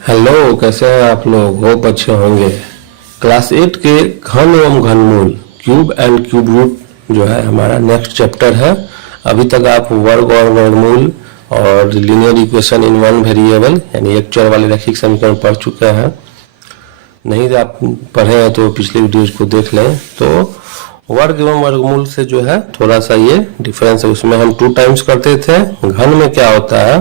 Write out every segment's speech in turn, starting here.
Hello, कैसे हैं आप लोग? होप अच्छे होंगे। क्लास 8 के घन एवं घनमूल क्यूब एंड क्यूब रूट जो है हमारा नेक्स्ट चैप्टर है। अभी तक आप वर्ग और वर्गमूल और linear equation in one variable यानी एक चर वाले रैखिक समीकरण पढ़ चुके हैं। नहीं तो आप पढ़े हैं तो पिछले वीडियोज को देख लें। तो वर्ग एवं वर्गमूल से जो है थोड़ा सा ये डिफरेंस है। उसमें हम 2 टाइम्स करते थे। घन में क्या होता है?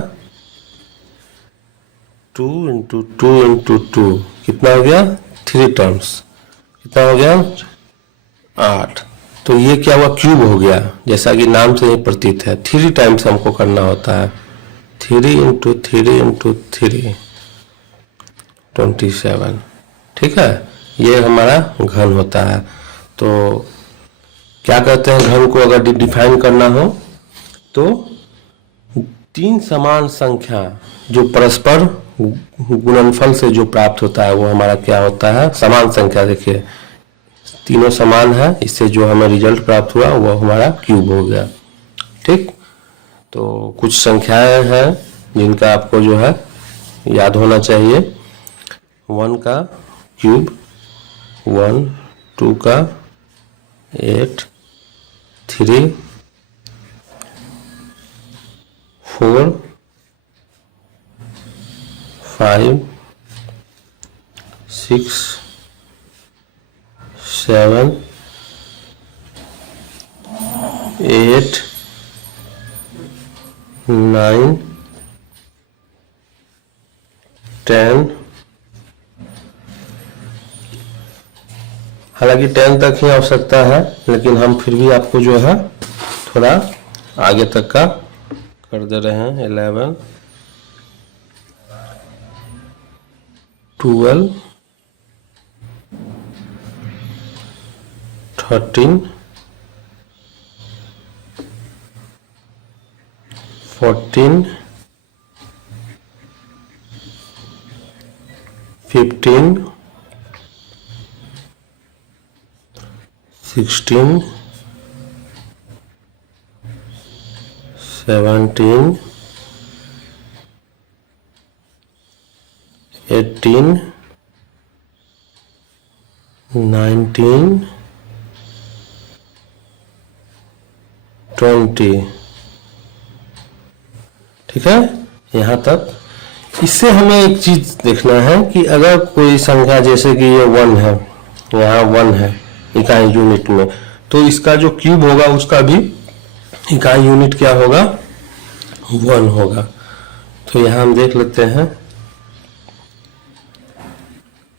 2 इंटू 2 इंटू 2 कितना हो गया? 3 टर्म्स। कितना हो गया? 8। तो ये क्या हुआ? क्यूब हो गया, जैसा कि नाम से ही प्रतीत है। 3 टाइम्स हमको करना होता है। 3 इंटू 3 इंटू 3 27। ठीक है, ये हमारा घन होता है। तो क्या कहते हैं घन को अगर डिफाइन करना हो तो 3 समान संख्या जो परस्पर गुणनफल से जो प्राप्त होता है वो हमारा क्या होता है? समान संख्या। देखिए तीनों समान है, इससे जो हमें रिजल्ट प्राप्त हुआ वो हमारा क्यूब हो गया। ठीक, तो कुछ संख्याएं हैं जिनका आपको जो है याद होना चाहिए। 1 का क्यूब 1, 2 का 8, 3, 4, 5, 6, 7, 8, 9, 10। हालांकि 10 तक ही आवश्यकता है, लेकिन हम फिर भी आपको जो है थोड़ा आगे तक का कर दे रहे हैं। 11, 12, 13, 14, 15, 16, 17, 18, 19, 20। ठीक है, यहाँ तक। इससे हमें एक चीज देखना है कि अगर कोई संख्या जैसे कि ये 1 है, यहाँ 1 है इकाई यूनिट में, तो इसका जो क्यूब होगा उसका भी इकाई यूनिट क्या होगा? 1 होगा। तो यहाँ हम देख लेते हैं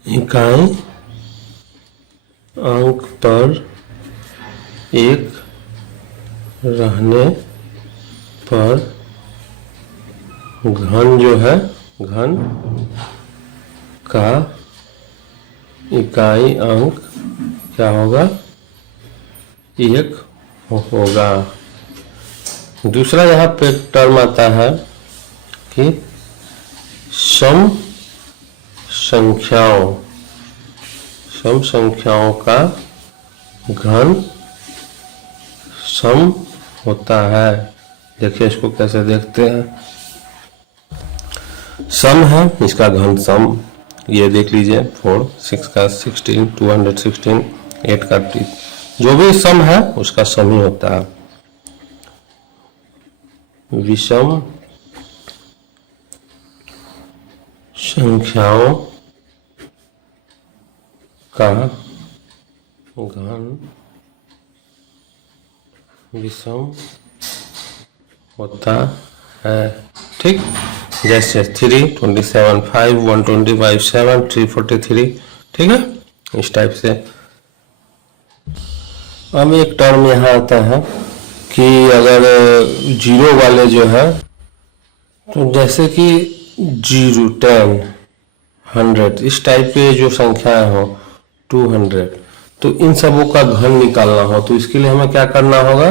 इकाई अंक पर एक रहने पर घन जो है, घन का इकाई अंक क्या होगा? 1 होगा। दूसरा यहाँ पे टर्म आता है कि सम संख्याओं का घन सम होता है। देखिए इसको कैसे देखते हैं। सम है, इसका घन सम, ये देख लीजिए। 4, 6 का 16, 216, 8 का 3, जो भी सम है उसका सम ही होता है। विषम संख्याओं का घन विषम होता है। ठीक, जैसे 3, 27, 5, 125, 7, 343। ठीक है, इस टाइप से। अब एक टर्म यहाँ आता है कि अगर 0 वाले जो है, तो जैसे कि 0, 10, 100 इस टाइप के जो संख्याएं हो, 200, तो इन सबों का घन निकालना हो तो इसके लिए हमें क्या करना होगा?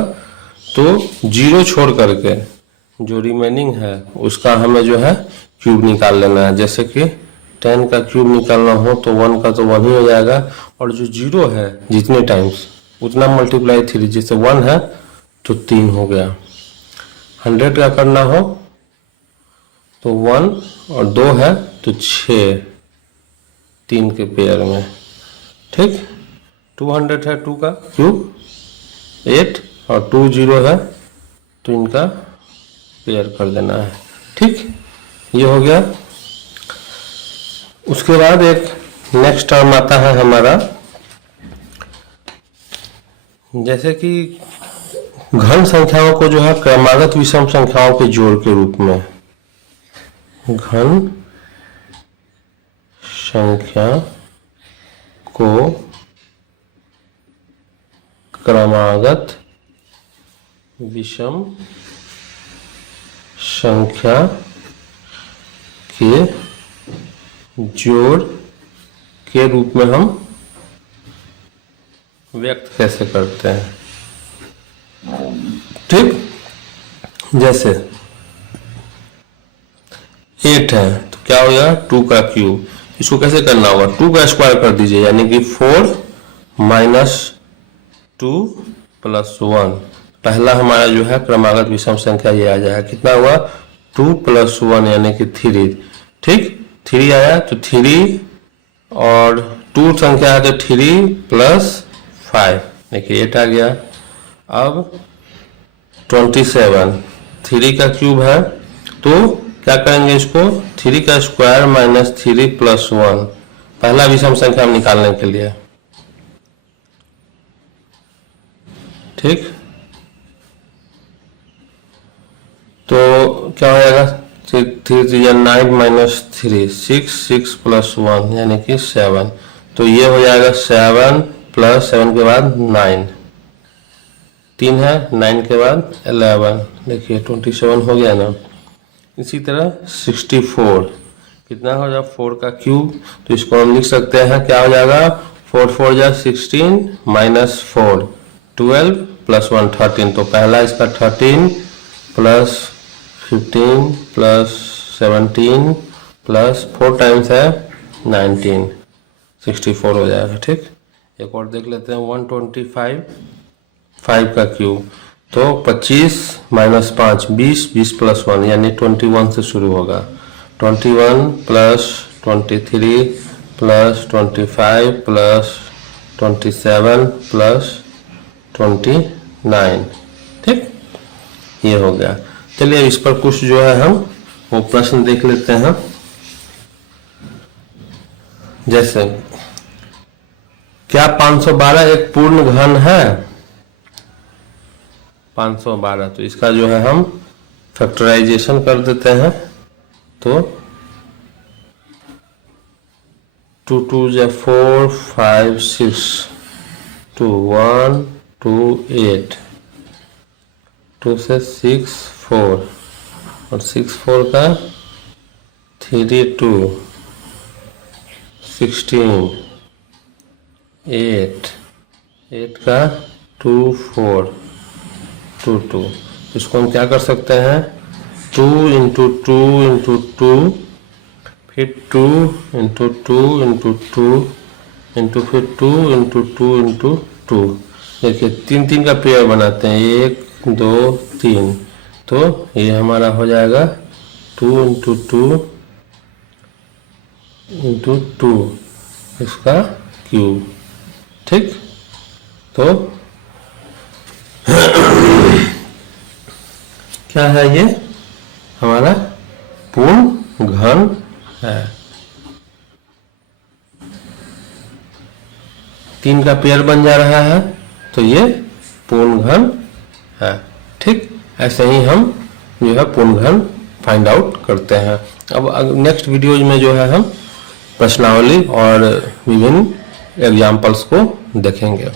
तो 0 छोड़ करके जो रिमेनिंग है उसका हमें जो है क्यूब निकाल लेना है। जैसे कि 10 का क्यूब निकालना हो तो 1 का तो 1 ही हो जाएगा, और जो 0 है जितने टाइम्स उतना मल्टीप्लाई 3, जैसे 1 है तो 3 हो गया। 100 का करना हो तो 1 और 2 है तो 6, 3 के पेयर में। ठीक, 200 है 2 का क्यूब, 8 और 2 0 है तो इनका पेयर कर देना है। ठीक, ये हो गया। उसके बाद एक नेक्स्ट टर्म आता है हमारा, जैसे कि घन संख्याओं को जो है क्रमागत विषम संख्याओं के जोड़ के रूप में, घन संख्या को क्रमागत विषम संख्या के जोड़ के रूप में हम व्यक्त कैसे करते हैं। ठीक, जैसे 8 है तो क्या हो गया 2 का क्यूब, इसको कैसे करना होगा 2 का स्क्वायर कर दीजिए, यानी कि 4 माइनस 2 प्लस 1। पहला हमारा जो है क्रमागत विषम संख्या ये आ जाएगा, कितना हुआ 2 प्लस 1 यानी कि 3। ठीक, 3 आया तो 3 और 2 संख्या है तो 3 प्लस 5, देखिए 8 आ गया। अब 27, 3 का क्यूब है तो क्या करेंगे इसको 3 का स्क्वायर माइनस 3 प्लस 1, पहला विषम संख्या हम निकालने के लिए। ठीक, तो क्या हो जाएगा 3 9 माइनस 3 6, 6 प्लस 1 यानी कि 7, तो ये हो जाएगा 7 प्लस 7 के बाद 9, 3 है 9 के बाद 11, देखिए 27 हो गया ना। इसी तरह 64, कितना हो जाएगा 4 का क्यूब, तो इसको हम लिख सकते हैं क्या हो जाएगा 4 4 जा 16 माइनस 4 12 प्लस 1 13, तो पहला इसका 13 प्लस 15 प्लस 17 प्लस 4 टाइम्स है 19, 64 हो जाएगा। ठीक, एक और देख लेते हैं 125, 5 का क्यूब, तो 25 माइनस 5 20, 20 प्लस 1 यानी 21 से शुरू होगा, 21 प्लस 23 प्लस 25 प्लस 27 प्लस 29। ठीक, ये हो गया। चलिए इस पर कुछ जो है हम वो प्रश्न देख लेते हैं। जैसे क्या 512 एक पूर्ण घन है, 512, तो इसका जो है हम फैक्टराइजेशन कर देते हैं, तो 2 2 जा 4 5 6 2 1 2 8, 2 से 6 4 और 6 4 का 3 2 16 8 8 का 2 4 2 2, इसको हम क्या कर सकते हैं 2 इंटू 2 इंटू 2, फिर 2 इंटू 2 इंटू 2 इंटू फिर 2 इंटू 2 इंटू 2। देखिए 3 3 का पेयर बनाते हैं, 1 2 3, तो ये हमारा हो जाएगा 2 इंटू 2 इंटू 2 इसका क्यूब। ठीक, तो क्या है ये हमारा पूर्ण घन है, 3 का पेयर बन जा रहा है तो ये पूर्ण घन है। ठीक, ऐसे ही हम जो है पूर्ण घन फाइंड आउट करते हैं। अब नेक्स्ट वीडियोज में जो है हम प्रश्नावली और विभिन्न एग्जाम्पल्स को देखेंगे।